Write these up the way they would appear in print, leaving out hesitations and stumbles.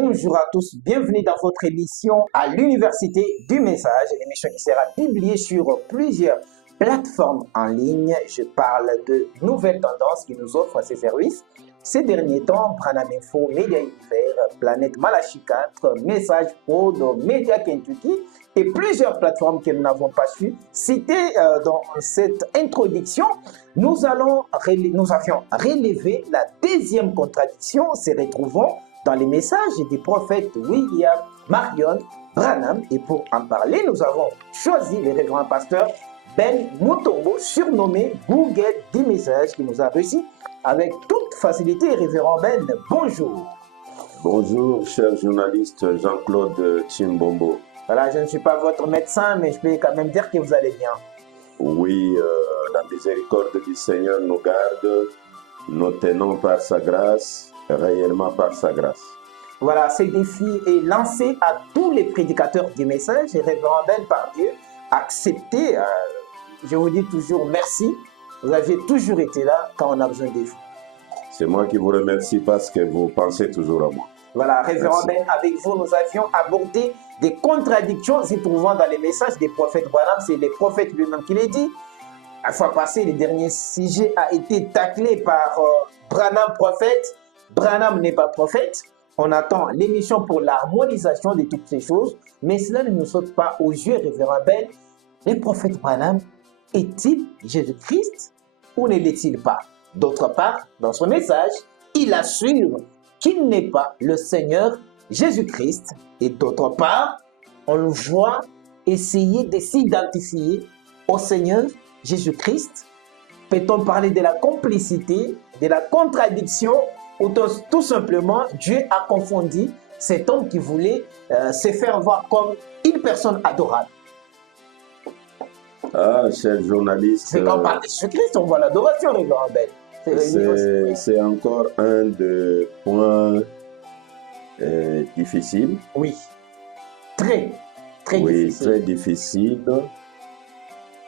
Bonjour à tous, bienvenue dans votre émission à l'Université du Message, une émission qui sera publiée sur plusieurs plateformes en ligne. Je parle de nouvelles tendances qui nous offrent ces services. Ces derniers temps, Branham Info, Média Univers, Planète Malachi 4, Message Prod, Média Kentucky et plusieurs plateformes que nous n'avons pas su citer dans cette introduction. Nous avions relevé la deuxième contradiction, se retrouvant dans les messages du prophète William Marion Branham. Et pour en parler, nous avons choisi le révérend pasteur Ben Mutombo, surnommé Google des messages, qui nous a reçus avec toute facilité. Révérend Ben, bonjour. Bonjour, cher journaliste Jean-Claude Chimbombo. Voilà, je ne suis pas votre médecin, mais je peux quand même dire que vous allez bien. Oui, la miséricorde du Seigneur nous garde, nous tenons par sa grâce, réellement par sa grâce. Voilà, ce défi est lancé à tous les prédicateurs du message. Et révérend Ben, par Dieu, acceptez. Je vous dis toujours merci. Vous avez toujours été là quand on a besoin de vous. C'est moi qui vous remercie parce que vous pensez toujours à moi. Voilà, révérend Ben, avec vous, nous avions abordé des contradictions se trouvant dans les messages des prophètes Branham. C'est les prophètes lui-même qui les dit. La fois passée, le dernier sujet a été taclé par Branham prophète. Branham n'est pas prophète. On attend l'émission pour l'harmonisation de toutes ces choses. Mais cela ne nous saute pas aux yeux, révérend Ben. Le prophète Branham est-il Jésus-Christ ou ne l'est-il pas? D'autre part, dans son message, il assure qu'il n'est pas le Seigneur Jésus-Christ. Et d'autre part, on le voit essayer de s'identifier au Seigneur Jésus-Christ. Peut-on parler de la complicité, de la contradiction, ou tout simplement Dieu a confondu cet homme qui voulait se faire voir comme une personne adorable? Ah, cher journaliste. C'est quand on parle de Jésus-Christ, on voit l'adoration, révérend Ben. C'est encore un des points difficiles. Oui, très Oui, difficile. très difficile.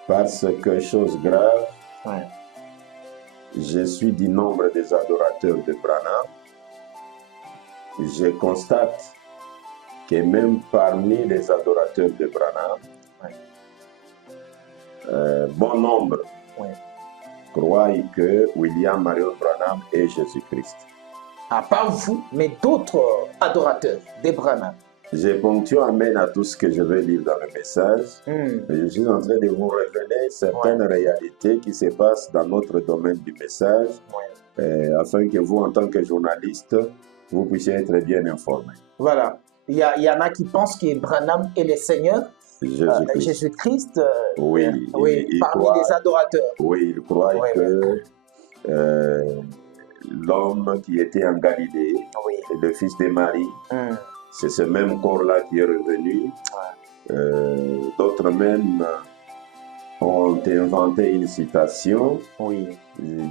Parce que, chose grave, Ouais. je suis du nombre des adorateurs de Branham. Je constate que même parmi les adorateurs de Branham, bon nombre croient que William Marion Branham est Jésus-Christ. Ah, pas vous, mais d'autres adorateurs de Branham. J'ai ponctué amène à tout ce que je vais lire dans le message. Je suis en train de vous révéler certaines réalités qui se passent dans notre domaine du message, afin que vous, en tant que journaliste, vous puissiez être bien informé. Voilà. Il y en a qui pensent que Branham est le Seigneur Jésus-Christ. Jésus-Christ. Oui, parmi les adorateurs. Oui, il croit que l'homme qui était en Galilée, le fils de Marie, c'est ce même corps-là qui est revenu. D'autres même ont inventé une citation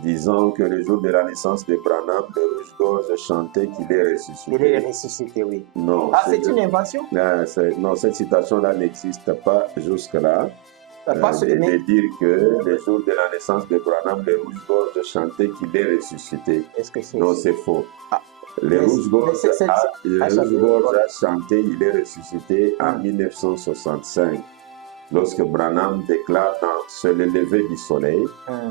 disant que le jour de la naissance de Branham, le rouge-gorge chantait qu'il est ressuscité. Il est ressuscité, oui. Non, Ah, c'est une invention? Non, cette citation-là n'existe pas jusque-là. De dire que le jour de la naissance de Branham, le rouge-gorge chantait qu'il est ressuscité. Est-ce que c'est... Non, c'est faux. Ah. Le rouge-gorge a chanté il est ressuscité en 1965, lorsque Branham déclare sur le lever du soleil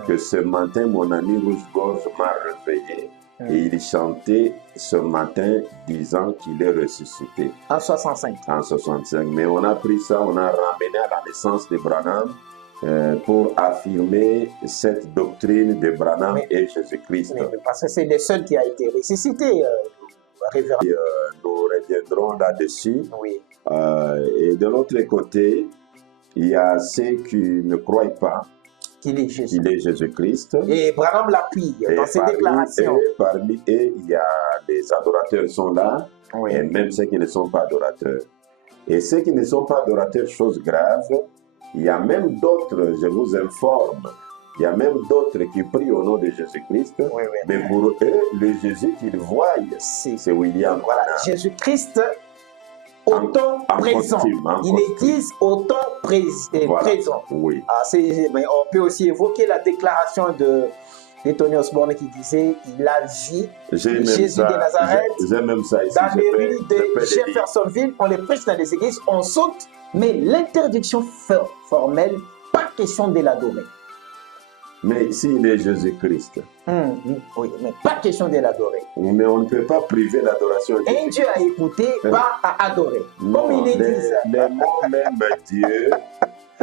que ce matin, mon ami rouge-gorge m'a réveillé. Et il chantait ce matin disant qu'il est ressuscité. En 65. En 65. Mais on a pris ça, on a ramené à la naissance de Branham pour affirmer cette doctrine de Branham et Jésus-Christ. Parce que c'est le seul qui a été ressuscité, révérend. Nous reviendrons là-dessus. Et de l'autre côté, il y a ceux qui ne croient pas qu'il est Jésus. Il est Jésus-Christ. Et Branham l'appuie dans ses déclarations. Et parmi eux, il y a des adorateurs qui sont là, et même ceux qui ne sont pas adorateurs. Et ceux qui ne sont pas adorateurs, chose grave, il y a même d'autres, je vous informe, il y a même d'autres qui prient au nom de Jésus-Christ, mais pour eux, le Jésus qu'ils voient, c'est William. Voilà, Jésus-Christ autant présent. Ils les disent autant présent. Oui. Mais on peut aussi évoquer la déclaration de de Tony Osborne qui disait il a vu Jésus de Nazareth j'ai même ça ici, dans les rues de Jeffersonville, on les prêche dans les églises, on saute, mais l'interdiction formelle, pas question de l'adorer. Mais s'il est Jésus-Christ. Oui, mais pas question de l'adorer. Mais on ne peut pas priver l'adoration. Un Dieu à écouter, pas à adorer. Non, comme il est dit ça. Les mots même Dieu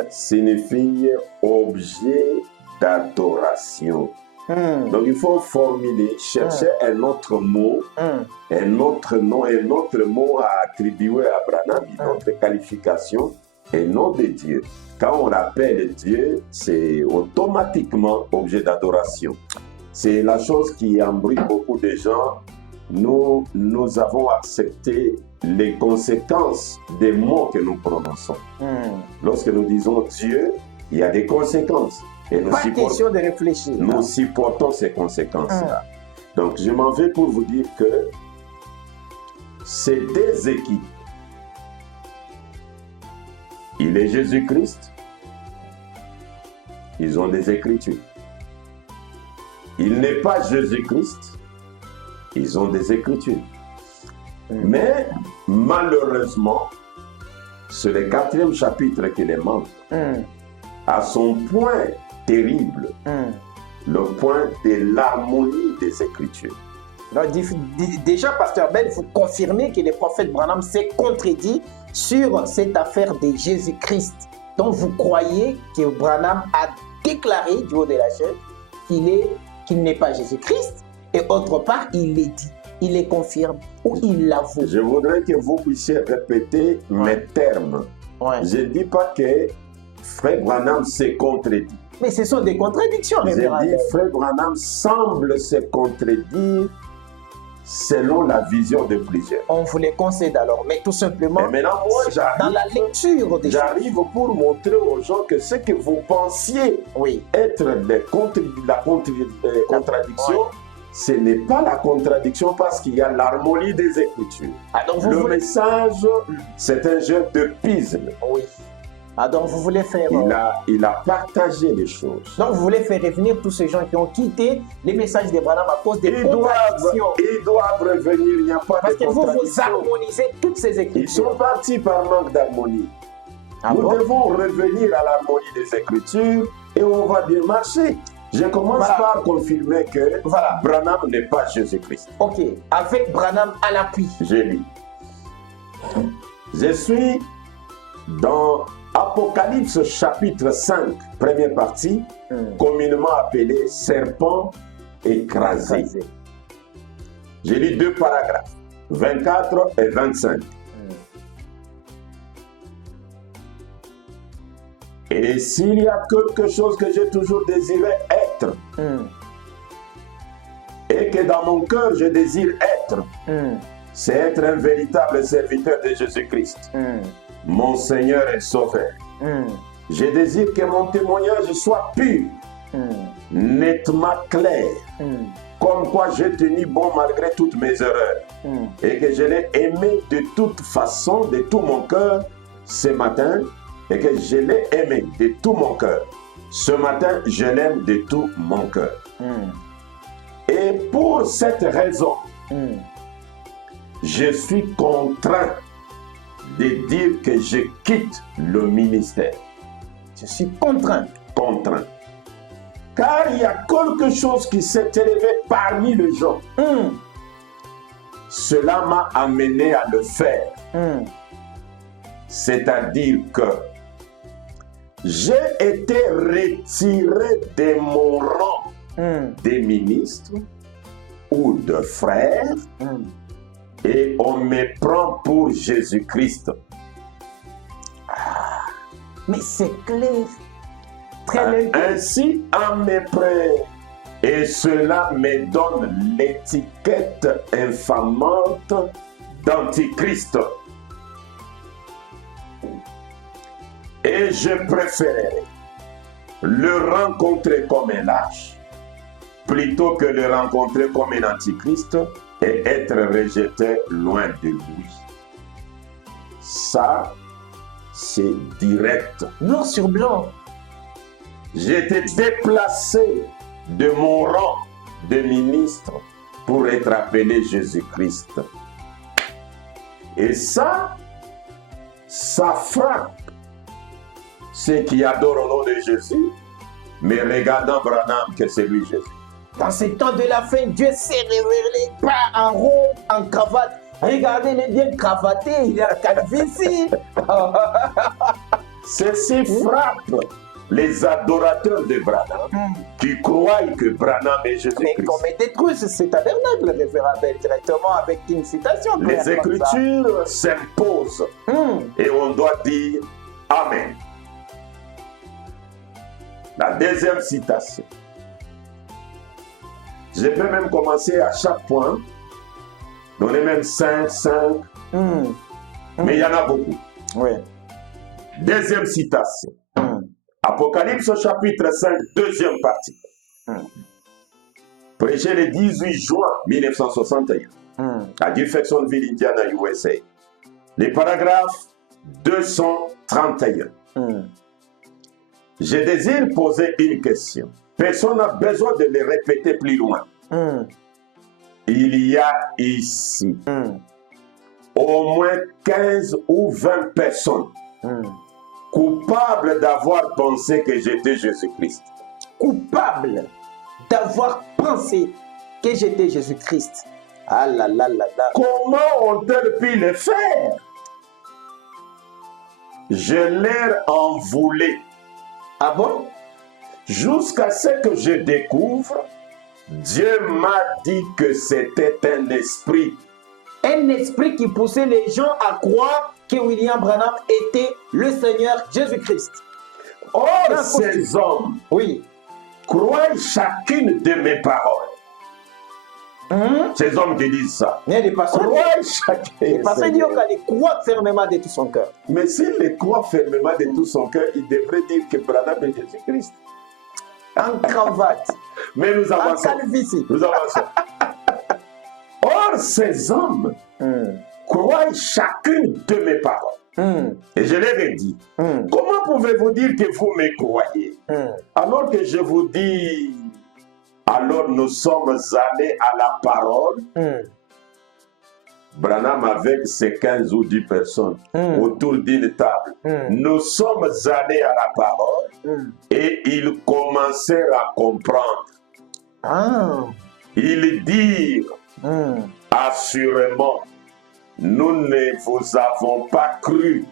signifient objet d'adoration. Donc il faut formuler, chercher un autre mot, un autre nom, un autre mot à attribuer à Branham, une autre qualification, et nom de Dieu. Quand on appelle Dieu, c'est automatiquement objet d'adoration. C'est la chose qui embrouille beaucoup de gens. Nous avons accepté les conséquences des mots que nous prononçons. Lorsque nous disons Dieu, il y a des conséquences. Et nous pas question de réfléchir. Nous supportons ces conséquences-là. Donc, je m'en vais pour vous dire que ces deux équipes, il est Jésus-Christ, ils ont des Écritures. Il n'est pas Jésus-Christ, ils ont des Écritures. Mais malheureusement, c'est le 4e chapitre qui les manque. À son point terrible, le point de l'harmonie des Écritures. Donc, déjà, Pasteur Ben, vous confirmez que le prophète Branham s'est contredit sur cette affaire de Jésus-Christ. Donc, vous croyez que Branham a déclaré du haut de la chaise qu'il n'est pas Jésus-Christ, et autre part, il l'est dit, il les confirme ou il l'avoue. Je voudrais que vous puissiez répéter mes termes. Je ne dis pas que Frère Branham s'est contredit. Mais ce sont des contradictions, révérend. Je dis Frère Branham semble se contredire selon la vision de plusieurs. On vous les concède alors, mais tout simplement, et maintenant, moi, dans la lecture des j'arrive pour montrer aux gens que ce que vous pensiez être la contradiction, ce n'est pas la contradiction parce qu'il y a l'harmonie des Écritures. Le message, c'est un jeu de puzzle. Oui. Donc vous voulez faire... Il a partagé les choses. Donc vous voulez faire revenir tous ces gens qui ont quitté les messages de Branham à cause des contradictions. Ils doivent revenir, il n'y a pas de contradiction. Parce que vous harmonisez toutes ces Écritures. Ils sont partis par manque d'harmonie. Nous devons revenir à l'harmonie des Écritures et on va démarcher. Je commence par confirmer que Branham n'est pas Jésus-Christ. Ok, avec Branham à l'appui. Je lis. Je suis dans Apocalypse chapitre 5, première partie, communément appelé serpent écrasé. Je lis 2 paragraphes, 24 et 25. Et s'il y a quelque chose que j'ai toujours désiré être, et que dans mon cœur je désire être, c'est être un véritable serviteur de Jésus-Christ, mon Seigneur et Sauveur. Je désire que mon témoignage soit pur, nettement clair, comme quoi j'ai tenu bon malgré toutes mes erreurs, et que je l'ai aimé de toute façon, de tout mon cœur ce matin, et que je l'ai aimé de tout mon cœur. Ce matin, je l'aime de tout mon cœur. Et pour cette raison, je suis contraint de dire que je quitte le ministère. Je suis contraint. Contraint. Car il y a quelque chose qui s'est élevé parmi les gens. Cela m'a amené à le faire. C'est-à-dire que j'ai été retiré de mon rang de ministre ou de frère et on me prend pour Jésus-Christ. Mais c'est clair. Très ainsi, on me prend et cela me donne l'étiquette infamante d'antichrist. Et je préférerais le rencontrer comme un lâche plutôt que le rencontrer comme un antichrist et être rejeté loin de lui. Ça, c'est direct. Noir sur blanc. J'ai été déplacé de mon rang de ministre pour être appelé Jésus-Christ. Et ça frappe ceux qui adorent au nom de Jésus, mais regardant Branham que c'est lui Jésus. Dans ces temps de la fin, Dieu s'est révélé, pas en robe, en cravate. Regardez, il est bien cravaté, il est à calvitie. Ceci frappe les adorateurs de Branham qui croient que Branham est Jésus-Christ. Mais qu'on met détruit ce tabernacle, le révérend Bell, directement avec une citation. Les Écritures s'imposent et on doit dire Amen. La deuxième citation. Je peux même commencer à chaque point, donner même 5, mais il y en a beaucoup. Oui. Deuxième citation. Apocalypse au chapitre 5, deuxième partie. Prêché le 18 juin 1961 à Jeffersonville, Indiana, USA. Les paragraphes 231. Je désire poser une question. Personne n'a besoin de le répéter plus loin. Il y a ici au moins 15 ou 20 personnes coupables d'avoir pensé que j'étais Jésus-Christ. Coupables d'avoir pensé que j'étais Jésus-Christ. Ah là là là là. Comment ont-elles pu le faire? Je leur en voulais. Ah bon? Jusqu'à ce que je découvre, Dieu m'a dit que c'était un esprit. Un esprit qui poussait les gens à croire que William Branham était le Seigneur Jésus-Christ. Or, ces hommes croient chacune de mes paroles. Ces hommes qui disent ça. Les pasteurs disent qu'ils croient fermement de tout son cœur. Mais s'il les croit fermement de tout son cœur, il devrait dire que Branham est Jésus-Christ. En cravate. Mais nous avançons. En calvitie. Nous avançons. Or, ces hommes croient chacune de mes paroles. Et je leur ai dit, comment pouvez-vous dire que vous me croyez alors que je vous dis, alors nous sommes allés à la parole. Branham avec ses 15 ou 10 personnes autour d'une table. Nous sommes allés à la parole et ils commencèrent à comprendre. Ils dirent, assurément, nous ne vous avons pas cru.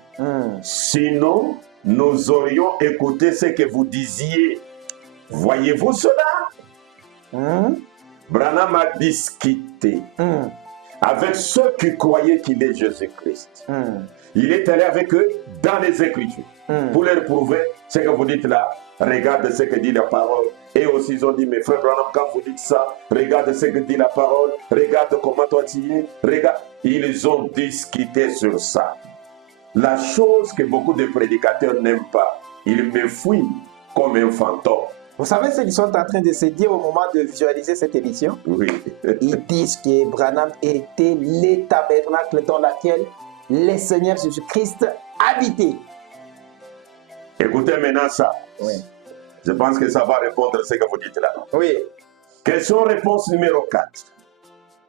Sinon, nous aurions écouté ce que vous disiez. Voyez-vous cela? Branham a discuté avec ceux qui croyaient qu'il est Jésus-Christ. Il est allé avec eux dans les Écritures pour leur prouver ce que vous dites là. Regarde ce que dit la parole. Et aussi ils ont dit, mais frère Branham, quand vous dites ça, regarde ce que dit la parole, regarde comment toi tu es, regarde. Ils ont discuté sur ça. La chose que beaucoup de prédicateurs n'aiment pas, ils me fuient comme un fantôme. Vous savez ce qu'ils sont en train de se dire au moment de visualiser cette émission? Oui. Ils disent que Branham était le tabernacle dans lequel le Seigneur Jésus-Christ habitait. Écoutez maintenant ça. Oui. Je pense que ça va répondre à ce que vous dites là. Oui. Question-réponse numéro 4.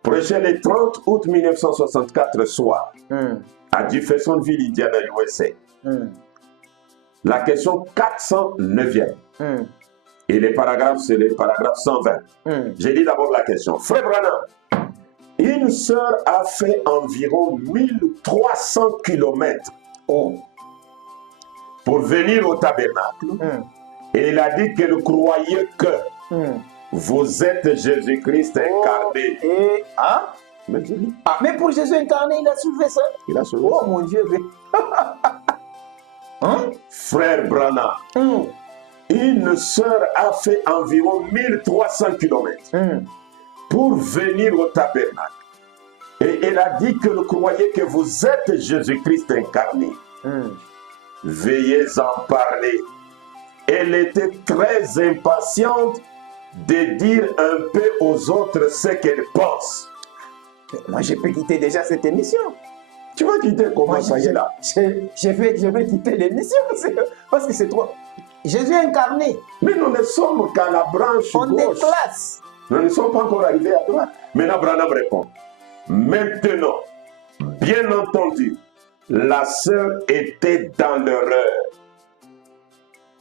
Prêché le 30 août 1964 soir à Jeffersonville, Indiana, USA. La question 409e. Et les paragraphes, c'est les paragraphes 120. J'ai dit d'abord la question. Frère Branham, une sœur a fait environ 1300 km pour venir au tabernacle. Et elle a dit qu'elle croyait que vous êtes Jésus-Christ incarné. Mais pour Jésus incarné, il a soulevé ça. Il a soulevé ça. Oh mon Dieu. Frère Branham, une sœur a fait environ 1300 km pour venir au tabernacle. Et elle a dit qu'elle croyait que vous êtes Jésus-Christ incarné. Veuillez en parler. Elle était très impatiente de dire un peu aux autres ce qu'elle pense. Moi, je peux quitter déjà cette émission. Tu vas quitter comment? Ça y est là. Je vais quitter l'émission parce que c'est trop. Jésus incarné. Mais nous ne sommes qu'à la branche On gauche. déclasse. Nous ne sommes pas encore arrivés à droite. Maintenant, Branham répond. Maintenant, bien entendu, la sœur était dans l'erreur.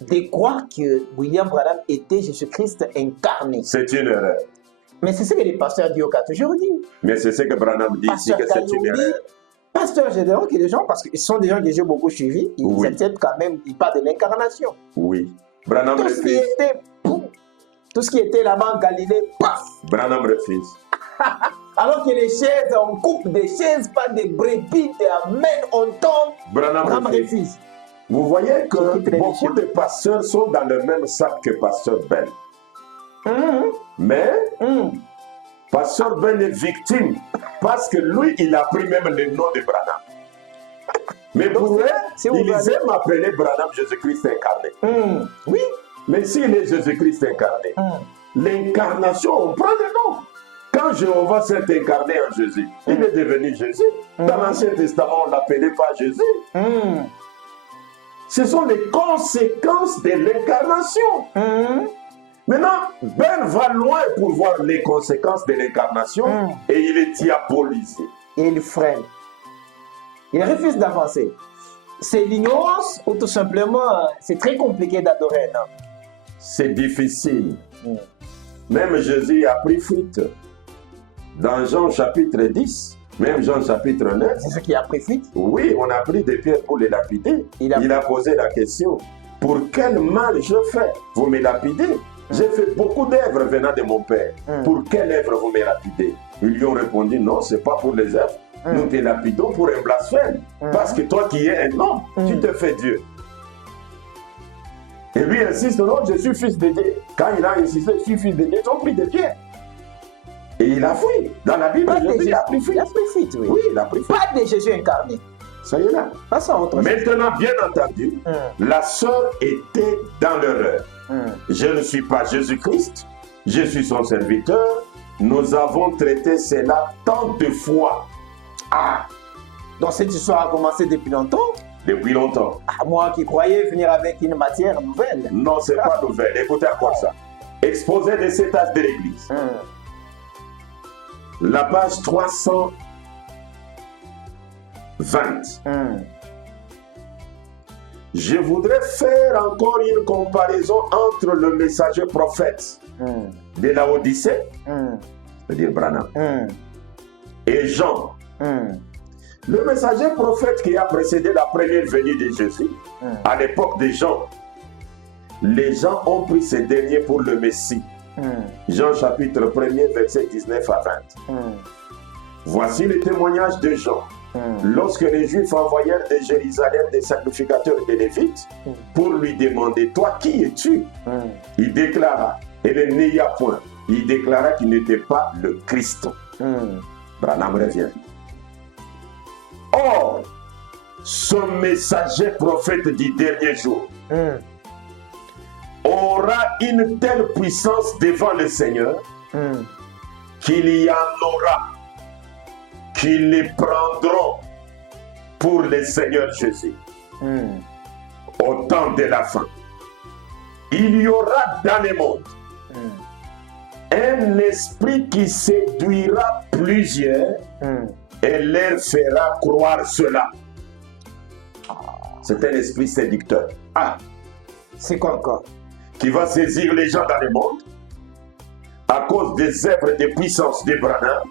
De croire que William Branham était Jésus-Christ incarné. C'est une erreur. Mais c'est ce que les pasteurs Dioka a toujours dit. Mais c'est ce que Branham dit ici, que c'est une erreur. Pasteur Gédéon, qui est des gens, parce qu'ils sont des gens que j'ai beaucoup suivis, ils acceptent quand même, ils parlent de l'incarnation. Oui. Branham tout refuse. Tout ce qui était là-bas en Galilée, paf. Branham refuse. Alors que les chaises, on coupe des chaises, pas des brebis, des amènes, on tombe. Branham refuse. Vous voyez que beaucoup de pasteurs sont dans le même sac que Pasteur Ben. Mais Pasteur Ben est victime parce que lui, il a pris même le nom de Branham. Mais pour eux, ils aiment appeler Branham Jésus-Christ incarné. Oui. Mais s'il est Jésus-Christ incarné, l'incarnation, on prend le nom. Quand Jéhovah s'est incarné en Jésus, il est devenu Jésus. Dans l'Ancien Testament, on ne l'appelait pas Jésus. Ce sont les conséquences de l'incarnation. Maintenant, Ben va loin pour voir les conséquences de l'incarnation et il est diabolisé. Et il freine. Il refuse d'avancer. C'est l'ignorance ou tout simplement, c'est très compliqué d'adorer un homme. C'est difficile. Même Jésus a pris fuite. Dans Jean chapitre 10, même Jean chapitre 9. C'est ce qui a pris fuite? Oui, on a pris des pierres pour les lapider. Il a posé la question, pour quel mal je fais? Vous me lapidez? J'ai fait beaucoup d'œuvres venant de mon Père. Pour quelle œuvre vous me lapidez? Ils lui ont répondu, non, ce n'est pas pour les œuvres. Nous te lapidons pour un blasphème. Parce que toi qui es un homme, tu te fais Dieu. Et lui insiste, non, je suis fils de Dieu. Quand il a insisté, je suis fils de Dieu, ils ont pris des pierres. Et il a fui. Dans la Bible, Jésus a pris fuite. Il a pris fuite, oui. Oui, il a pris fuite. Pas de Jésus incarné. Ça y est là. Maintenant, bien entendu, la sœur était dans l'erreur. Je ne suis pas Jésus-Christ, je suis son serviteur. Nous avons traité cela tant de fois. Ah, donc cette histoire a commencé depuis longtemps? Depuis longtemps. Ah, moi qui croyais venir avec une matière nouvelle. Non, c'est pas nouvelle. Écoutez encore ça. Exposé des 7 âges de l'Église. La page 320. Je voudrais faire encore une comparaison entre le messager prophète de la Odyssée, c'est-à-dire Branham, et Jean. Le messager prophète qui a précédé la première venue de Jésus, à l'époque de Jean, les gens ont pris ces derniers pour le Messie. Jean chapitre 1er, verset 19 à 20. Voici le témoignage de Jean. Lorsque les Juifs envoyèrent de Jérusalem des sacrificateurs et des Lévites pour lui demander, toi qui es-tu? Il déclara, et ne n'ayant point, il déclara qu'il n'était pas le Christ. Branham revient. Or, ce messager prophète du dernier jour aura une telle puissance devant le Seigneur qu'il y en aura qui les prendront pour le Seigneur Jésus au temps de la fin. Il y aura dans le monde un esprit qui séduira plusieurs et leur fera croire cela. C'est un esprit séducteur. Ah, c'est quoi encore? Qui va saisir les gens dans le monde à cause des œuvres de puissance de Branham.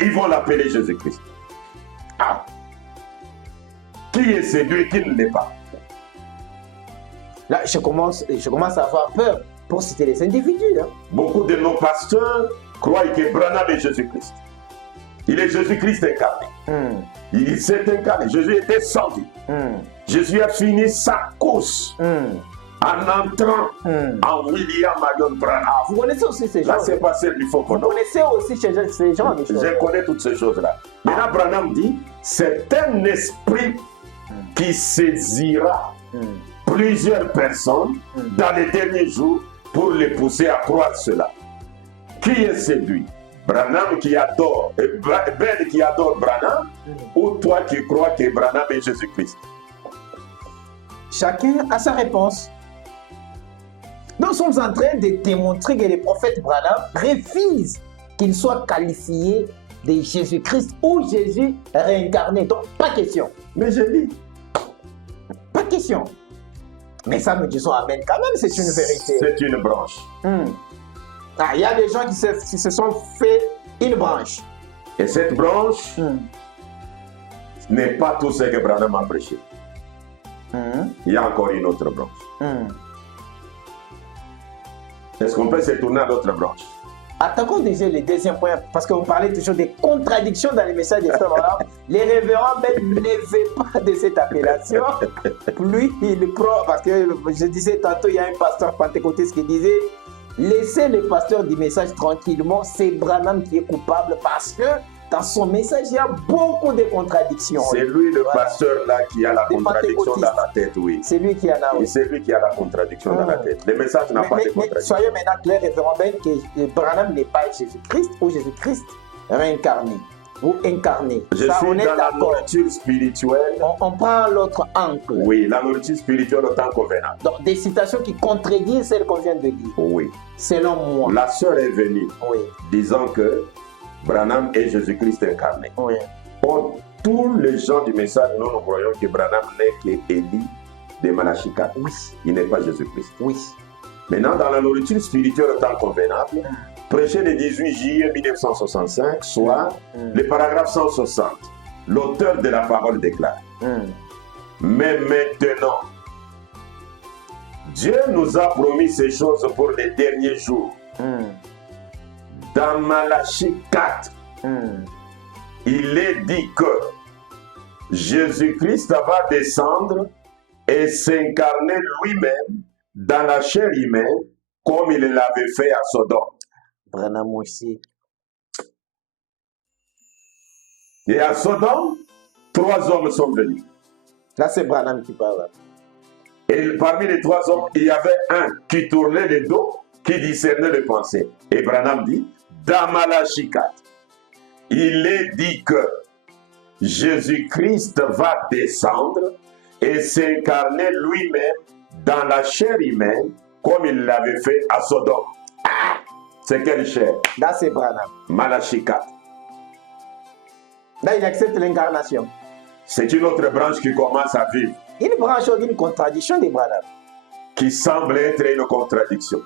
Ils vont l'appeler Jésus-Christ. Ah! Qui est séduit, qui ne l'est pas? Là, je commence à avoir peur pour citer les individus. Beaucoup de nos pasteurs croient que Branham est Jésus-Christ. Il est Jésus-Christ incarné. Il s'est incarné. Jésus était sans vie. Jésus a fini sa course en entrant en William Marion Branham. Vous connaissez aussi ces gens? Là, c'est pas celle du faux Vous connaissez aussi ces gens? Je connais toutes ces choses-là. Maintenant, Branham dit, c'est un esprit qui saisira plusieurs personnes dans les derniers jours pour les pousser à croire cela. Qui est séduit? Branham qui adore, Ben qui adore Branham, ou toi qui crois que Branham est Jésus-Christ? Chacun a sa réponse. nous sommes en train de démontrer que le prophète Branham refuse qu'il soit qualifié de Jésus-Christ ou Jésus réincarné. Donc, pas question. Mais je dis. Pas question. Mais ça, nous disons Amen quand même, c'est une vérité. C'est une branche. Il y a des gens qui se sont fait une branche. Et cette branche n'est pas tout ce que Branham a prêché. Il y a encore une autre branche. Est-ce qu'on peut se tourner à l'autre branche? Attaquons déjà le deuxième point, parce que vous parlez toujours des contradictions dans les messages des frères. Voilà. Les révérends même ne veulent pas de cette appellation. Lui, il croit, parce que je disais tantôt, il y a un pasteur pentecôtiste qui disait laissez le pasteur du message tranquillement, c'est Branham qui est coupable parce que dans son message, il y a beaucoup de contradictions. C'est lui le pasteur là qui a la contradiction dans la tête, oui. C'est lui qui en a. Oui. C'est lui qui a la contradiction dans la tête. Le message n'a pas de contradiction. Soyez maintenant clair, révérend Ben, que Branham n'est pas Jésus-Christ ou Jésus-Christ réincarné ou incarné. Je suis dans la nourriture spirituelle. On prend l'autre angle. Oui, la nourriture spirituelle autant convenable. Donc, des citations qui contredisent celles qu'on vient de lire. Oui. Selon moi. La sœur est venue disant que Branham est Jésus-Christ incarné. Oui. Pour tous les gens du message, nous croyons que Branham n'est qu'Élie de Malachikat. Oui. Il n'est pas Jésus-Christ. Oui. Maintenant, dans la nourriture spirituelle autant convenable, prêché le 18 juillet 1965, soit le paragraphe 160, l'auteur de la parole déclare. Mais maintenant, Dieu nous a promis ces choses pour les derniers jours. Dans Malachie 4, il est dit que Jésus-Christ va descendre et s'incarner lui-même dans la chair humaine comme il l'avait fait à Sodome. Branham aussi. Et à Sodome, 3 hommes sont venus. Là, c'est Branham qui parle. Et parmi les 3 hommes, il y avait un qui tournait le dos, qui discernait les pensées. Et Branham dit, dans Malachie 4, il est dit que Jésus-Christ va descendre et s'incarner lui-même dans la chair humaine comme il l'avait fait à Sodome. C'est quelle chair? Là, c'est Branham. Malachie 4. Là, il accepte l'incarnation. C'est une autre branche qui commence à vivre. Une branche ou une contradiction de Branham. Qui semble être une contradiction.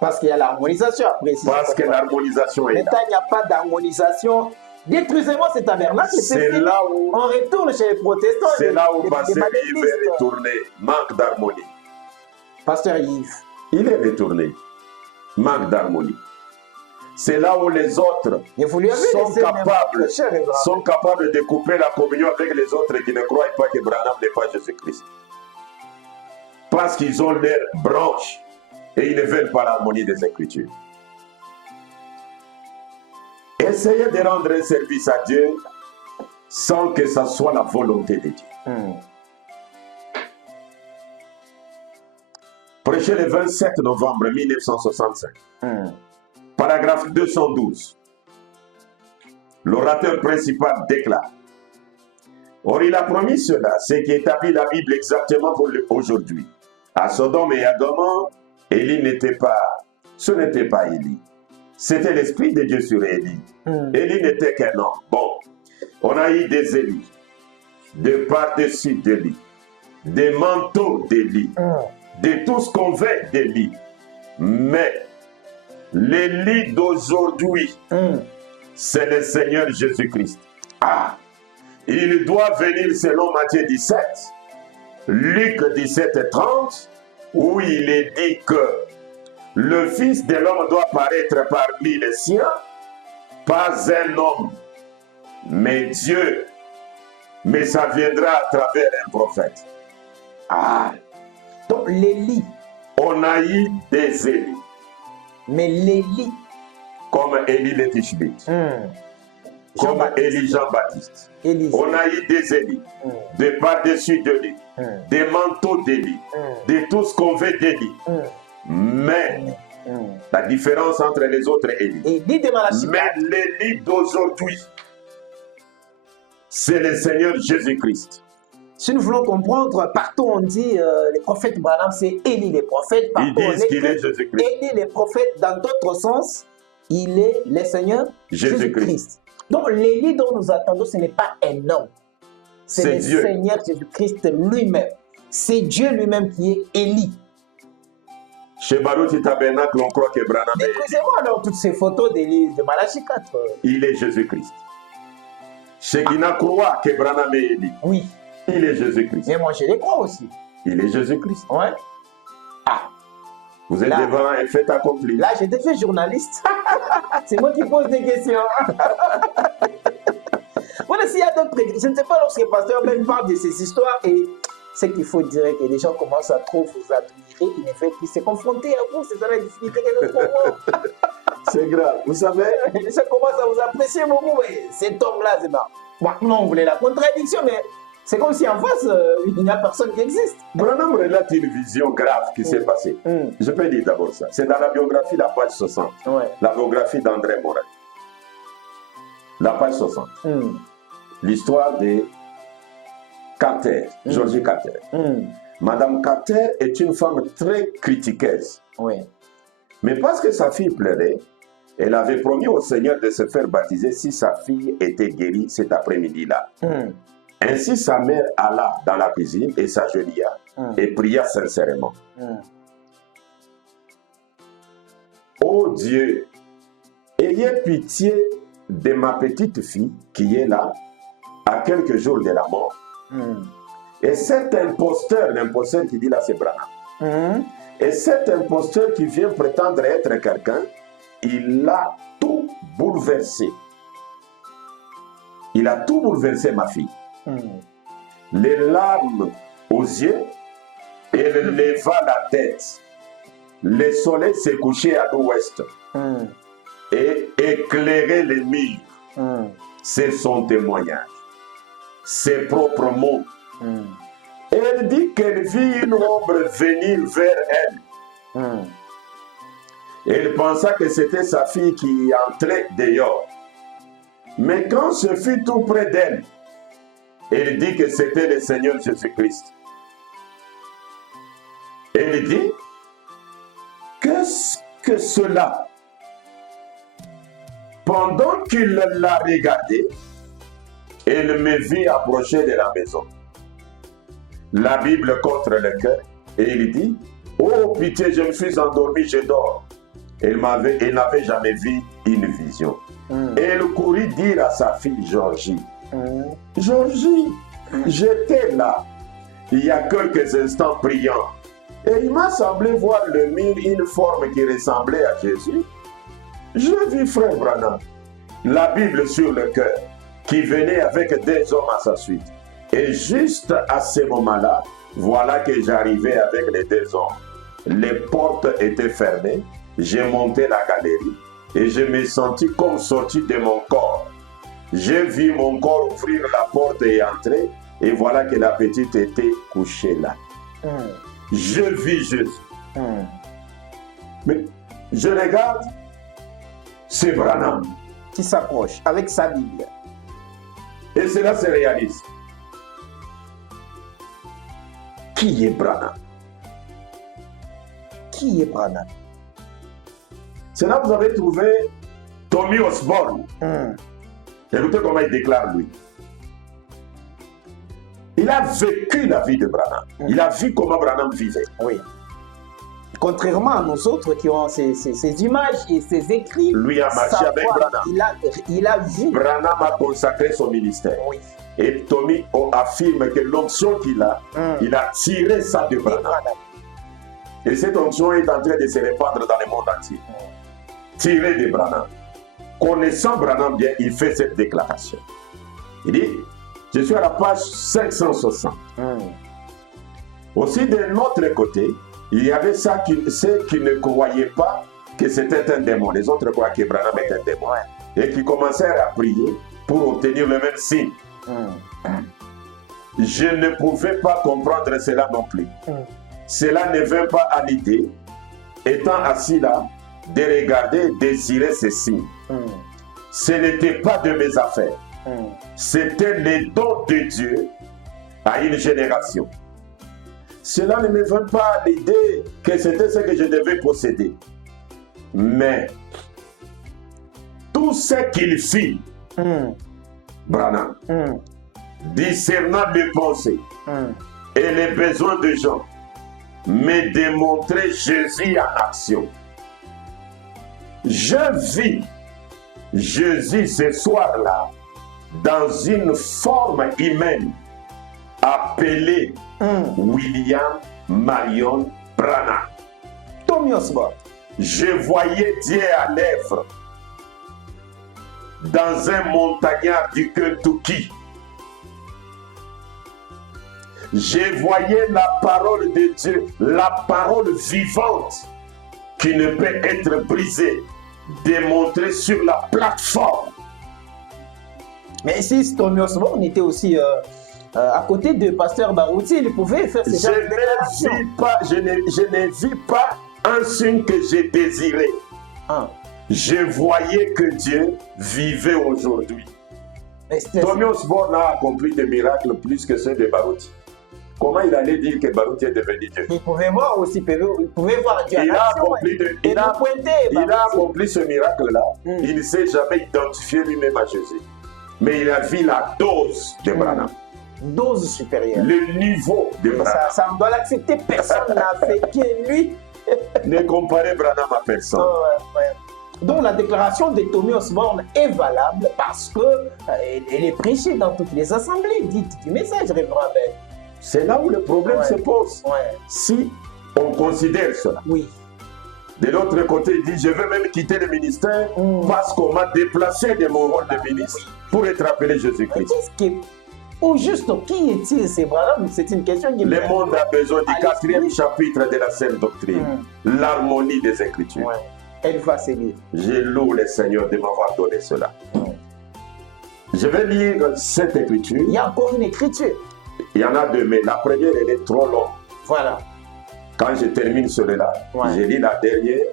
Parce qu'il y a l'harmonisation après. Parce que l'harmonisation est là. Maintenant, il n'y a pas d'harmonisation. Détruisez-moi ce tabernacle. C'est là où on retourne chez les protestants. C'est là où Pasteur Yves est retourné. Manque d'harmonie. Pasteur Yves. Il est retourné. Manque d'harmonie. C'est là où les autres sont capables de couper la communion avec les autres qui ne croient pas que Branham n'est pas Jésus-Christ. Parce qu'ils ont leur branche et ils ne veulent pas l'harmonie des Écritures. Essayez de rendre un service à Dieu sans que ça soit la volonté de Dieu. Prêché le 27 novembre 1965. Paragraphe 212. L'orateur principal déclare: or il a promis cela, ce qui établit la Bible exactement pour aujourd'hui. À Sodome et à Gomorrhe, Élie ce n'était pas Élie. C'était l'Esprit de Dieu sur Élie. Élie n'était qu'un homme. Bon, on a eu des Élie, de par-dessus d'Élie, des manteaux d'Élie, de tout ce qu'on veut d'Élie. Mais l'Élie d'aujourd'hui, c'est le Seigneur Jésus-Christ. Il doit venir selon Matthieu 17, Luc 17 et 30, où il est dit que le Fils de l'homme doit paraître parmi les siens, pas un homme, mais Dieu. Mais ça viendra à travers un prophète. Donc l'Élie. On a eu des Élie. Mais l'Élie. Comme Élie le Tishbite. Comme Élie Jean-Baptiste. On a eu des Élie. De par-dessus d'Élie. Des manteaux d'Élie. De tout ce qu'on veut d'Élie. Mais la différence entre les autres Élie. Mais l'Élie d'aujourd'hui, c'est le Seigneur Jésus-Christ. Si nous voulons comprendre, partout on dit les prophètes Branham, c'est Élie les prophètes. Ils disent qu'il est Jésus-Christ. Élie les prophètes, dans d'autres sens, il est le Seigneur Jésus-Christ. Donc l'Élie dont nous attendons, ce n'est pas un homme. C'est le Dieu. Seigneur Jésus-Christ lui-même. C'est Dieu lui-même qui est Élie. Chez Baruti Tabernacle, on croit que Branham est Élie. Déposez-moi alors toutes ces photos d'Élie de Malachie 4. Il est Jésus-Christ. Chez Guina croit que Branham est Élie. Oui. Il est Jésus-Christ. Mais moi, je les crois aussi. Il est Jésus-Christ. Ouais. Ah. Vous êtes Là. devant un fait accompli. Là, j'étais fait journaliste. C'est moi qui pose des questions. Voilà, s'il y a d'autres... Je ne sais pas lorsque le pasteur même parle de ces histoires et ce qu'il faut dire que les gens commencent à trop vous admirer, ils ne veulent plus se confronter à vous. C'est ça la difficulté que nous trouvons. C'est grave. Vous savez, Les gens commencent à vous apprécier beaucoup. Et cet homme-là, c'est pas... Bon, non, on voulait la contradiction, mais c'est comme si en face, il n'y a personne qui existe. Branham relate une vision grave qui s'est passée. Je peux dire d'abord ça. C'est dans la biographie, la page 60. Ouais. La biographie d'André Morin. La page 60. L'histoire de Carter, Georgie Carter. Madame Carter est une femme très critiqueuse. Oui. Mais parce que sa fille pleurait, elle avait promis au Seigneur de se faire baptiser si sa fille était guérie cet après-midi-là. Ainsi, sa mère alla dans la cuisine et s'agenouilla et pria sincèrement. Ô Dieu, ayez pitié de ma petite fille qui est là, à quelques jours de la mort. Et cet imposteur, l'imposteur qui dit là, c'est Branham. Et cet imposteur qui vient prétendre être quelqu'un, il a tout bouleversé. Il a tout bouleversé, ma fille. Les larmes aux yeux, elle leva la tête. Le soleil s'est couché à l'ouest et éclairait les murs. C'est son témoignage. Ses propres mots. Elle dit qu'elle vit une ombre venir vers elle. Elle pensa que c'était sa fille qui entrait dehors. Mais quand ce fut tout près d'elle, elle dit que c'était le Seigneur Jésus-Christ. Elle dit, qu'est-ce que cela? Pendant qu'il l'a regardé, elle me vit approcher de la maison. La Bible contre le cœur, et il dit, oh pitié, je me suis endormi, je dors. Elle n'avait jamais vu une vision. Elle courut dire à sa fille Georgie, Georgie, j'étais là, il y a quelques instants priant, et il m'a semblé voir le mur une forme qui ressemblait à Jésus. Je vis frère Branham, la Bible sur le cœur, qui venait avec des hommes à sa suite. Et juste à ce moment-là, voilà que j'arrivais avec les deux hommes. Les portes étaient fermées, j'ai monté la galerie et je me sentis comme sorti de mon corps. J'ai vu mon corps ouvrir la porte et entrer, et voilà que la petite était couchée là. Je vis Jésus. Mais je regarde, c'est Branham qui s'approche avec sa Bible. Et cela se réalise. Qui est Branham? Qui est Branham? C'est là que vous avez trouvé Tommy Osborne. Écoutez comment il déclare lui. Il a vécu la vie de Branham. Il a vu comment Branham vivait. Oui. Contrairement à nous autres qui ont ces images et ces écrits, lui a marché avec Branham. Il a vu. Branham a consacré son ministère. Oui. Et Tommy affirme que l'onction qu'il a, il a tiré ça de Branham. Et cette onction est en train de se répandre dans le monde entier. Tiré de Branham. Connaissant Branham bien, il fait cette déclaration. Il dit, je suis à la page 560. Aussi de notre côté, il y avait ceux qui ne croyaient pas que c'était un démon. Les autres croyaient que Branham était un démon. Et qui commencèrent à prier pour obtenir le même signe. Je ne pouvais pas comprendre cela non plus. Cela ne vint pas à l'idée, étant assis là, de regarder et désirer ces signes. Ce n'était pas de mes affaires. C'était les dons de Dieu à une génération. Cela ne me vient pas à l'idée que c'était ce que je devais posséder. Mais tout ce qu'il fit, Branham, discernant les pensées et les besoins des gens, me démontrait Jésus en action. Je vis Jésus ce soir-là dans une forme humaine appelée William Marion Branham. Tommy Osborne. Je voyais Dieu à l'œuvre dans un montagnard du Kentucky. Je voyais la parole de Dieu, la parole vivante qui ne peut être brisée, démontrée sur la plateforme. Mais si Tommy Osborne était aussi à côté de Pasteur Barouti, il pouvait faire ce genre de déclaration. Je ne vis pas un signe que j'ai désiré. Je voyais que Dieu vivait aujourd'hui. Tommy Osborne a accompli des miracles plus que ceux de Barouti. Comment il allait dire que Barouti est devenu Dieu? Il pouvait voir aussi, il pouvait voir Dieu. Il a accompli ce miracle-là. Il ne s'est jamais identifié lui-même à Jésus. Mais il a vu la dose de Branham. Dose supérieure. Le niveau de Branham. Ça me doit l'accepter. Personne n'a fait que lui. Ne comparez Branham à personne. Donc la déclaration de Tommy Osborne est valable parce qu'elle est prêchée dans toutes les assemblées dites du message, Révérend Ben. C'est là où le problème se pose. Si on considère cela. Oui. De l'autre côté, il dit, je veux même quitter le ministère parce qu'on m'a déplacé de mon rôle de ministre pour être appelé Jésus-Christ. Au juste, qui est-il ces Branham? C'est une question qui le monde a besoin du 4e chapitre de la Sainte Doctrine, l'harmonie des Écritures. Elle va se lire. Je loue le Seigneur de m'avoir donné cela. Je vais lire cette écriture. Il y a encore une écriture. Il y en a deux, mais la première, elle est trop longue. Voilà. Quand je termine cela, je lis la dernière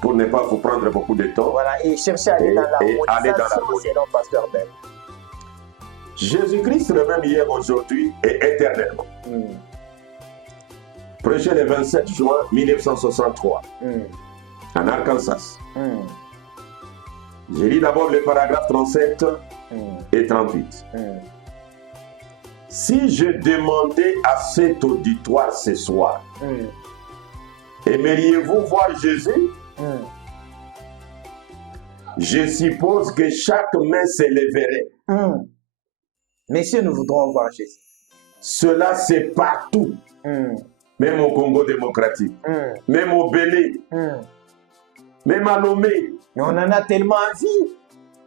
pour ne pas vous prendre beaucoup de temps. Voilà, et chercher à aller dans l'harmonisation selon Pasteur Ben. Jésus-Christ le même hier, aujourd'hui et éternellement. Prêché le 27 juin 1963 en Arkansas. Je lis d'abord les paragraphes 37 et 38. Si je demandais à cet auditoire ce soir, aimeriez-vous voir Jésus? Je suppose que chaque main s'élèverait. Messieurs, nous voudrons voir Jésus. Cela, c'est partout. Même au Congo démocratique, même au Bénin, même à Lomé. Mais on en a tellement envie.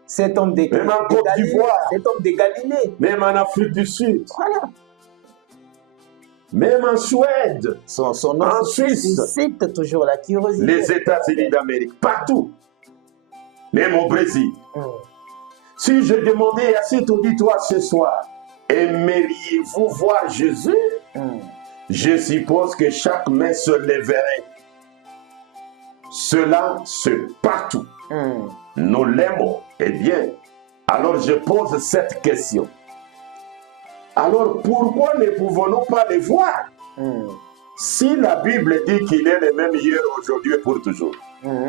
Cet homme de même en Côte d'Ivoire, cet homme de Galilée, même en Afrique du Sud, voilà. Même en Suède, son nom en Suisse, suscite toujours la curiosité. Les États-Unis d'Amérique, partout, même au Brésil. Si je demandais à cet auditoire ce soir, aimeriez-vous voir Jésus? Je suppose que chaque main se lèverait. Cela, c'est partout. Nous l'aimons. Eh bien, alors je pose cette question. Alors pourquoi ne pouvons-nous pas les voir? Si la Bible dit qu'il est le même hier, aujourd'hui et pour toujours,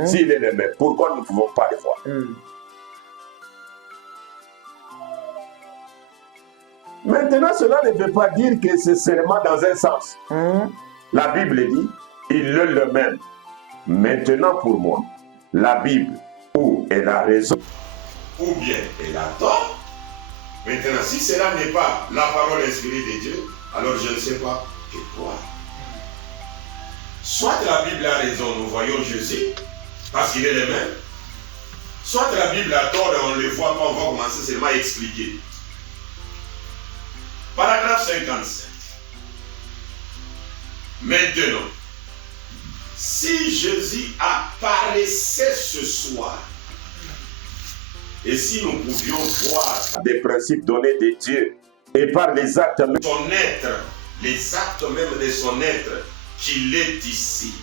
s'il est le même, pourquoi nous ne pouvons pas les voir? Maintenant, cela ne veut pas dire que c'est seulement dans un sens. La Bible dit, il est le même. Maintenant, pour moi, la Bible, où elle a raison, ou bien elle a tort. Maintenant, si cela n'est pas la parole inspirée de Dieu, alors je ne sais pas que quoi. Soit la Bible a raison, nous voyons Jésus, parce qu'il est le même. Soit la Bible a tort et on ne le voit pas, on va commencer seulement à expliquer. Paragraphe 57. Maintenant, si Jésus apparaissait ce soir, et si nous pouvions voir des principes donnés de Dieu, et par les actes même de son être, les actes même de son être, qu'il est ici,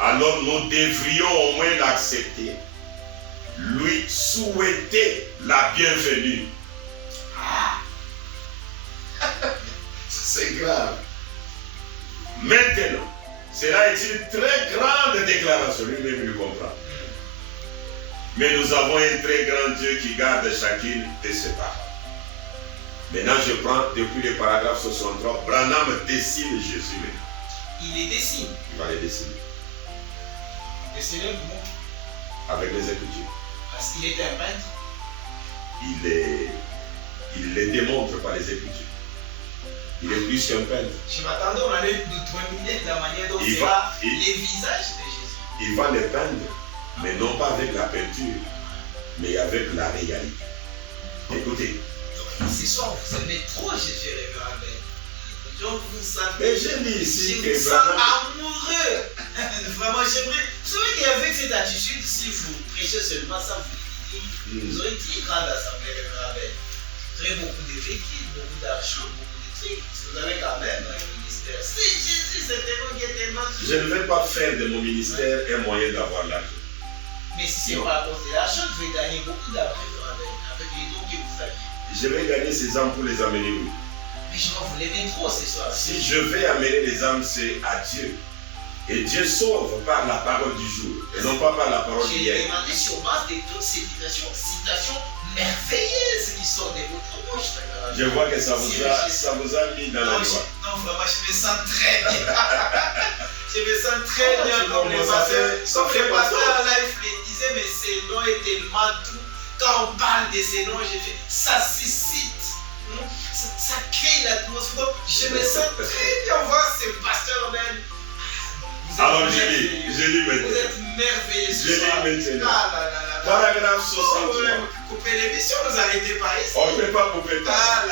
alors nous devrions au moins l'accepter, lui souhaiter la bienvenue. C'est grave. Maintenant, cela est une très grande déclaration, lui-même le comprend. Mais nous avons un très grand Dieu qui garde chacune de ses paroles. Maintenant, je prends depuis le paragraphe 63, Branham dessine Jésus maintenant. Il les dessine. Il va les dessiner. Dessiner comment? Avec les Écritures. Parce qu'il était un peintre. Il les démontre par les Écritures. Il est plus qu'un peintre. Je m'attendais, on allait nous dominer de la manière dont c'est là les visages de Jésus. Il va les peindre, mais non pas avec la peinture, mais avec la réalité. Écoutez. Donc, ce soir, vous aimez trop Jésus, révérend Ben. Donc, vous savez. Mais j'ai dit ici je que me sens amoureux. Vraiment, j'aimerais. Vous savez qu'avec cette attitude, si vous prêchez seulement ça, vous aurez une très grande assemblée, révérend Ben. Vous aurez beaucoup de véhicules, beaucoup d'argent, beaucoup de trucs. Vous avez quand même un ministère. C'est Jésus, c'est tellement qui est tellement. Je ne vais pas faire de mon ministère un moyen d'avoir l'argent. Mais si c'est pas à cause de l'argent, vous allez gagner beaucoup d'argent avec les dons que vous avez. Je vais gagner ces âmes pour les amener où? Mais je vois, vous l'aimez trop ce soir. Si je vais amener les âmes, c'est à Dieu. Et Dieu sauve par la parole du jour et non pas par la parole d'hier. J'ai demandé sur base de toutes ces citations merveilleuses qui sortent de votre bouche. Je vois que ça vous a mis dans la joie. Non, vraiment, je me sens très bien. Je me sens très bien comme les pasteurs. Comme les pasteurs là, ils le disaient, mais ces noms est tellement doux. Quand on parle de ces noms, ça suscite. Ça crée l'atmosphère. Je me sens très bien voir ces pasteurs même. Alors je lis maintenant. Vous êtes merveilleux ce soir. Je lis maintenant. Paragraphe 63. Couper l'émission, vous arrêtez par ici. On ne peut pas couper ça.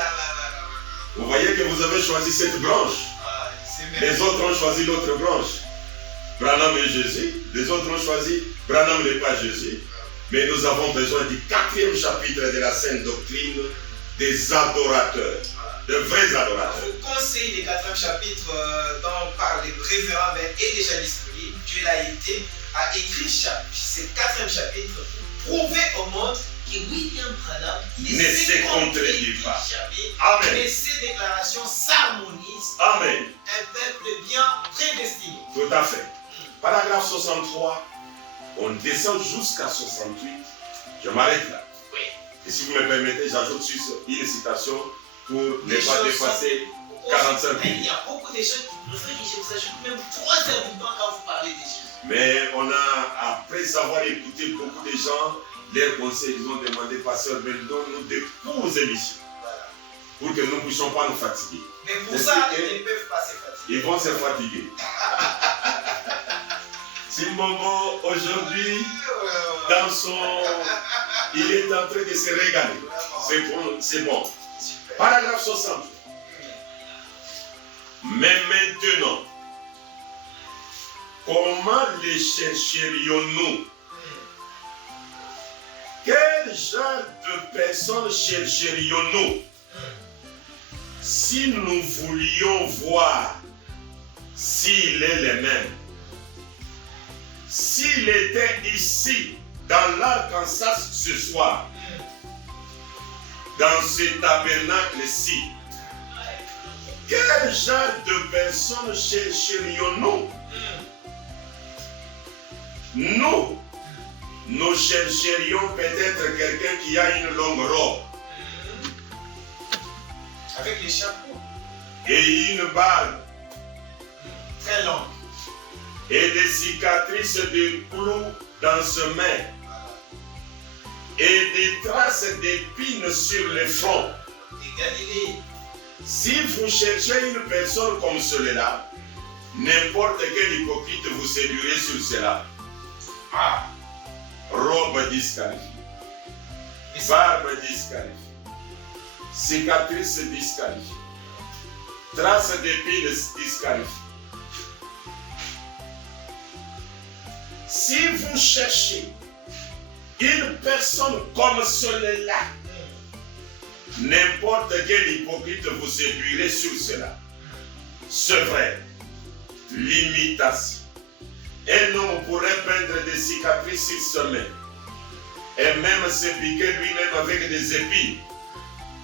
Vous voyez que vous avez choisi cette branche. Les autres ont choisi l'autre branche. Branham est Jésus. Les autres ont choisi Branham n'est pas Jésus. Mais nous avons besoin du 4e chapitre de la Sainte Doctrine des adorateurs. De vrais adorateurs. Le conseil du 4e chapitre dont parle le révérend Ben est déjà disponible. Dieu l'a été, a écrit ce 4e chapitre pour prouver au monde que William Branham ne se contredit pas. Jamais. Mais ses déclarations s'harmonisent. Amen. Un peuple bien prédestiné. Tout à fait. Paragraphe 63, on descend jusqu'à 68. Je m'arrête là. Oui. Et si vous me permettez, j'ajoute juste une citation pour ne pas dépasser 45 minutes. Il y a beaucoup de choses qui voudraient que je vous ajoute même 3 heures du temps quand vous parlez des choses. Mais on a, après avoir écouté beaucoup de gens, leurs conseils, ils ont demandé, Pasteur Ben, donne-nous des courtes émissions. Voilà. Pour que nous ne puissions pas nous fatiguer. Mais pour ça, ils ne peuvent pas se fatiguer. Ils vont se fatiguer. Simbogo, aujourd'hui, dans son... il est en train de se régaler. C'est bon. Super. Paragraphe 60. Mais maintenant, comment les chercherions-nous? Quel genre de personnes chercherions-nous si nous voulions voir s'il est le même? S'il était ici, dans l'Arkansas ce soir, dans ce tabernacle-ci, quel genre de personnes chercherions-nous? Nous chercherions peut-être quelqu'un qui a une longue robe. Avec les chapeaux. Et une barbe. Très longue. Et des cicatrices de clous dans ses mains. Et des traces d'épines sur le front. Des Galilées. Si vous cherchez une personne comme celle-là, n'importe quel hypocrite vous séduirait sur cela. Ah, robe disqualifiée, barbe disqualifiée, cicatrice disqualifiée, traces d'épines disqualifiées. Si vous cherchez une personne comme celle-là, n'importe quel hypocrite vous séduirait sur cela. C'est vrai. L'imitation. Un homme pourrait peindre des cicatrices sur ses mains et même se piquer lui-même avec des épines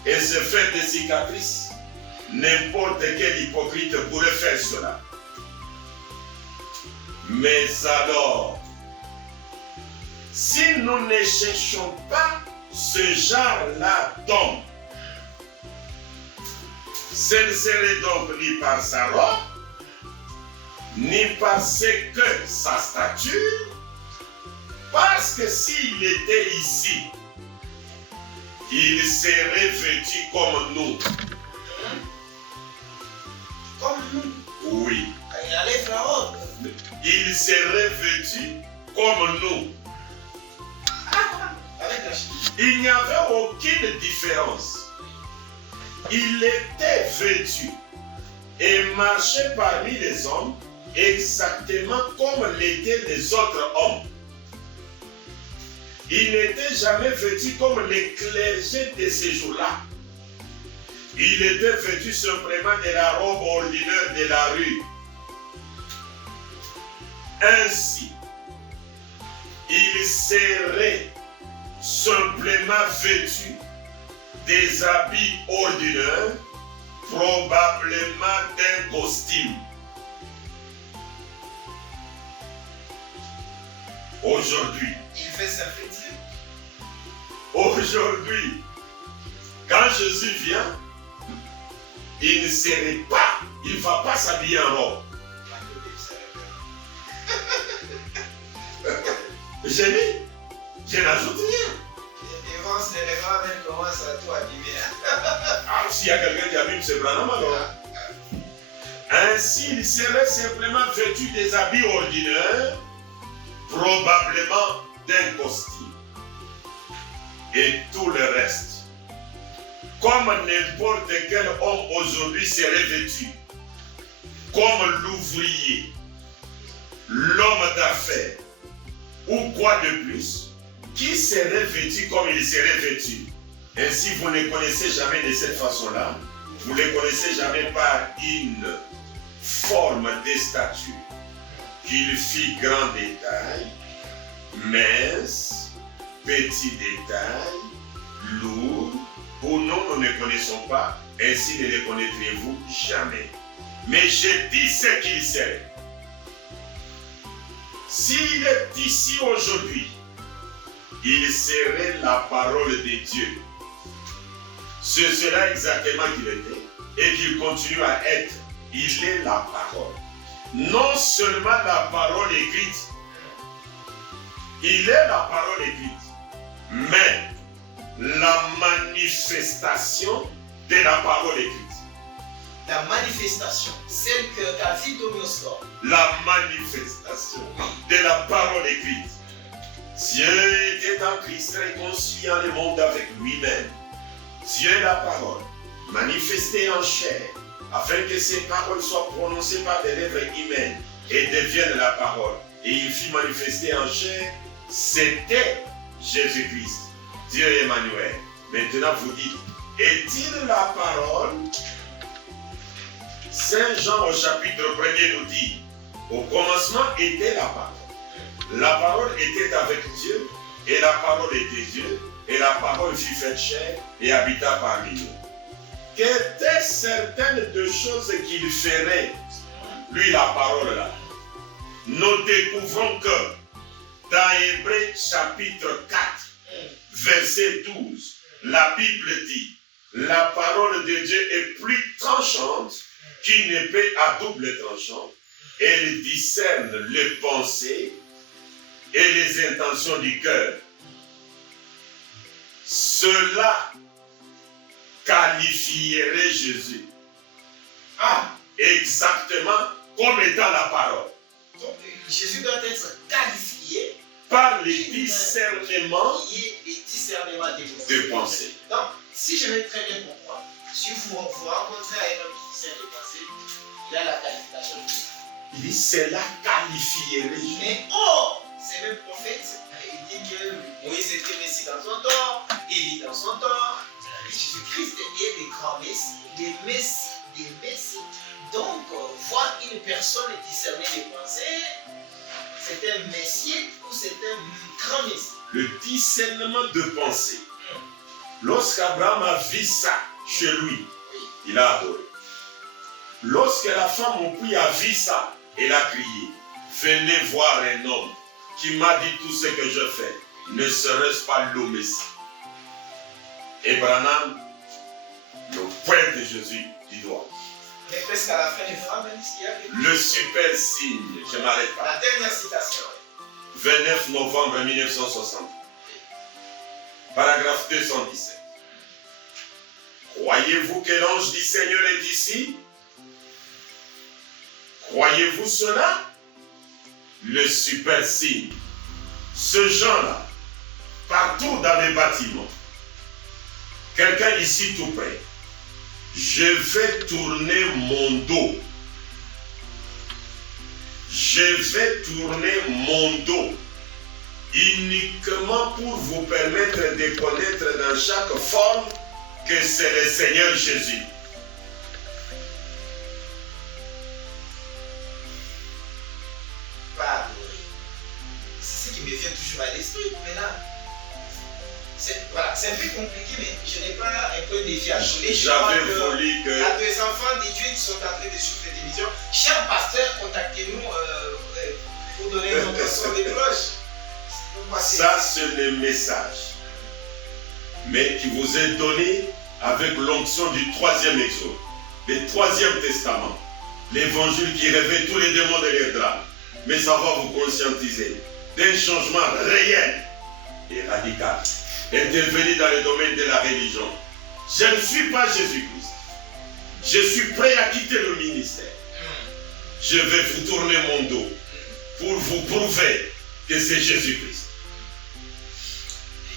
et se faire des cicatrices n'importe quel hypocrite pourrait faire cela. Mais alors, si nous ne cherchons pas ce genre-là d'homme, ce ne serait donc ni par sa robe, ni par ce que sa stature, parce que s'il était ici, il serait vêtu comme nous. Comme nous. Oui. Il enlève la robe. Il serait vêtu comme nous. Il n'y avait aucune différence. Il était vêtu et marchait parmi les hommes exactement comme l'étaient les autres hommes. Il n'était jamais vêtu comme les clergés de ces jours-là. Il était vêtu simplement de la robe ordinaire de la rue. Ainsi, il serait simplement vêtu des habits ordinaires, probablement d'un costume. Aujourd'hui, il fait sa fête. Aujourd'hui, quand Jésus vient, il ne serait pas, il ne va pas s'habiller en robe. J'ai mis, je n'ajoute rien. Les grands même commencent à tout abîmer. Ah, s'il y a quelqu'un qui abîme, c'est Branham alors. Ainsi, il serait simplement vêtu des habits ordinaires, probablement d'un costume. Et tout le reste, comme n'importe quel homme aujourd'hui serait vêtu, comme l'ouvrier, l'homme d'affaires, ou quoi de plus, qui serait vêtu comme il serait vêtu. Ainsi, vous ne connaissez jamais de cette façon-là. Vous ne connaissez jamais par une forme de statue qu'il fit grand détail, mince, petit détail, lourd, ou non, nous ne connaissons pas, ainsi ne les connaîtrez-vous jamais. Mais je dis ce qu'il serait. S'il est ici aujourd'hui, il serait la parole de Dieu. C'est cela exactement qu'il était et qu'il continue à être. Il est la parole. Non seulement la parole écrite, il est la parole écrite, mais la manifestation de la parole écrite. La manifestation, celle qu'a vu Domino's. La manifestation de la parole écrite. Dieu était en Christ réconciliant le monde avec lui-même. Dieu est la parole, manifestée en chair, afin que ces paroles soient prononcées par des lèvres humaines et deviennent la parole. Et il fut manifesté en chair, c'était Jésus-Christ, Dieu Emmanuel. Maintenant vous dites, est-il la parole? Saint Jean au chapitre 1er nous dit, au commencement était la parole. La parole était avec Dieu, et la parole était Dieu, et la parole fut faite chair et habita parmi nous. Qu'étaient certaines de choses qu'il ferait, lui la parole là? Nous découvrons que dans Hébreux chapitre 4, verset 12, la Bible dit, la parole de Dieu est plus tranchante qu'une épée à double tranchant. Elle discerne les pensées et les intentions du cœur. Cela qualifierait Jésus exactement comme étant la parole. Donc, Jésus doit être qualifié par les discernements de pensée. Donc, si je vais très bien comprendre, si vous rencontrez un homme qui discerne les pensées, il a la qualification de Jésus. Il dit cela qualifierait Jésus. Mais c'est le prophète, il dit que Moïse était Messie dans son temps, Élie dans son temps. Jésus-Christ est le grand Messie, des Messies. Donc, voir une personne discerner les pensées, c'est un Messie ou c'est un grand Messie. Le discernement de pensée. Lorsqu'Abraham a vu ça chez lui, il a adoré. Lorsque la femme au puits a vu ça, elle a crié, venez voir un homme qui m'a dit tout ce que je fais. Ne serait-ce pas l'homme ici? Et Branham le pointe de Jésus du doigt. Mais presque à la fin du frère, il y a le super signe, je ne m'arrête pas. La dernière citation. 29 novembre 1960. Paragraphe 217. Croyez-vous que l'ange du Seigneur est ici? Croyez-vous cela? Le super signe. Ce genre-là, partout dans les bâtiments. Quelqu'un ici tout près. Je vais tourner mon dos. Je vais tourner mon dos uniquement pour vous permettre de connaître dans chaque forme que c'est le Seigneur Jésus. Pas adoré. C'est ce qui me vient toujours à l'esprit. Mais là, c'est un peu compliqué, mais je n'ai pas un peu défi à jouer. J'avais voulu que... Les enfants d'études sont en train de suivre cette émission. Chers pasteurs, contactez-nous pour donner notre son de cloche. Ça, c'est le message. Mais qui vous est donné avec l'onction du 3e exode, le 3e testament, l'évangile qui révèle tous les démons de les draps. Mais ça va vous conscientiser d'un changement réel et radical. Intervenir dans le domaine de la religion. Je ne suis pas Jésus-Christ. Je suis prêt à quitter le ministère. Je vais vous tourner mon dos pour vous prouver que c'est Jésus-Christ.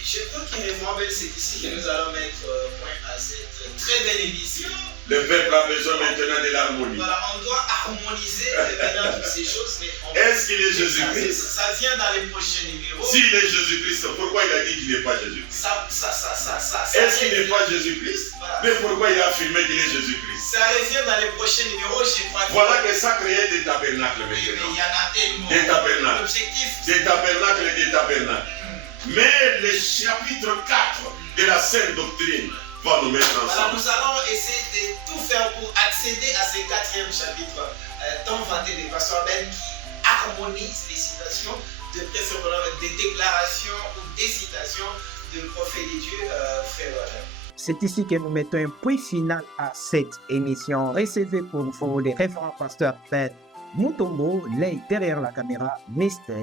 Je crois qu'il est vraiment belle, c'est ici que nous allons mettre point à cette très belle émission. Le peuple a besoin maintenant de l'harmonie. Voilà, on doit harmoniser maintenant toutes ces choses. Est-ce qu'il est Jésus-Christ? Ça vient dans les prochains numéros. S'il est Jésus-Christ, pourquoi il a dit qu'il n'est pas Jésus-Christ? Est-ce qu'il n'est pas Jésus-Christ? Voilà. Mais pourquoi il a affirmé qu'il est Jésus-Christ? Ça revient dans les prochains numéros, je crois. Voilà que ça crée des tabernacles maintenant. Mais il y en a tellement. Des tabernacles. L'objectif. Des tabernacles et des tabernacles. Mais le chapitre 4 de la Sainte Doctrine va nous mettre ensemble. Voilà, nous allons essayer de tout faire pour accéder à ce 4e chapitre tant vanté de Pasteur Ben qui harmonise les citations, de préférence des déclarations ou des citations de prophètes de Dieu, frère. C'est ici que nous mettons un point final à cette émission. Recevez pour vous les référents Pasteur Ben Mutombo, l'œil derrière la caméra, mystère.